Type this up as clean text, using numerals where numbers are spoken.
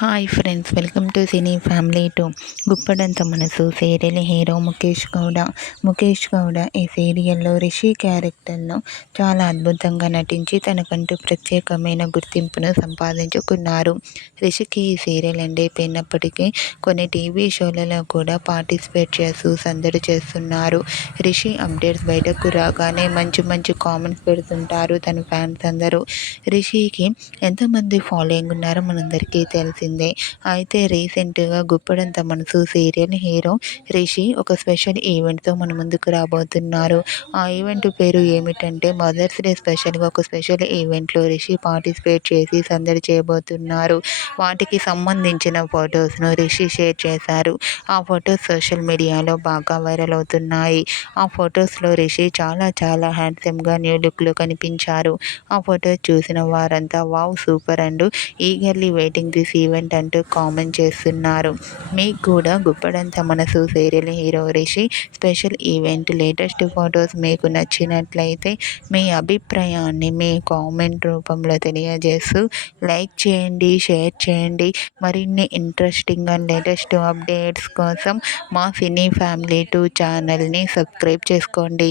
Hi friends, welcome to cine family two. గుప్పడంత మనసు serial hero Mukesh Gowda ఈ సీరియల్లో రిషి క్యారెక్టర్లో చాలా అద్భుతంగా నటించి తనకంటూ ప్రత్యేకమైన గుర్తింపును సంపాదించుకున్నారు. రిషికి ఈ సీరియల్ ఎండ్ అయిపోయినప్పటికీ కొన్ని టీవీ షోలలో కూడా పార్టిసిపేట్ చేస్తూ సందడి చేస్తున్నారు. రిషి అప్డేట్స్ బయటకు రాగానే మంచి మంచి కామెంట్స్ పెడుతుంటారు తన ఫ్యాన్స్ అందరూ. రిషికి ఎంతమంది ఫాలోయింగ్ ఉన్నారో మనందరికీ తెలిసిందే. అయితే రీసెంట్గా గుప్పడంత మనసు సీరియల్ హీరో రిషి ఒక స్పెషల్ ఈవెంట్తో మన ముందుకు రాబోతున్నారు. ఆ ఈవెంట్ పేరు ఏమిటంటే మదర్స్ డే స్పెషల్గా ఒక స్పెషల్ ఈవెంట్లో రిషి పార్టిసిపేట్ చేసి సందడి చేయబోతున్నారు. వాటికి సంబంధించిన ఫొటోస్ను రిషి షేర్ చేశారు. ఆ ఫొటోస్ సోషల్ మీడియాలో బాగా వైరల్ అవుతున్నాయి. ఆ ఫొటోస్లో రిషి చాలా హ్యాండ్సమ్గా న్యూ లుక్లో కనిపించారు. ఆ ఫొటోస్ చూసిన వారంతా wow super and eagerly waiting this event అంటూ కామెంట్ చేస్తున్నారు. మీకు కూడా గుప్పడంత మనసు serial hero Rishi special event latest photos మీకు నచ్చినట్లయితే మీ అభిప్రాయాన్ని మీ కామెంట్ రూపంలో తెలియజేస్తూ లైక్ చేయండి, షేర్ చేయండి. మరిన్ని ఇంట్రెస్టింగ్ అండ్ లేటెస్ట్ అప్డేట్స్ కోసం మా సినీ ఫ్యామిలీ 2 ఛానల్ని సబ్స్క్రైబ్ చేసుకోండి.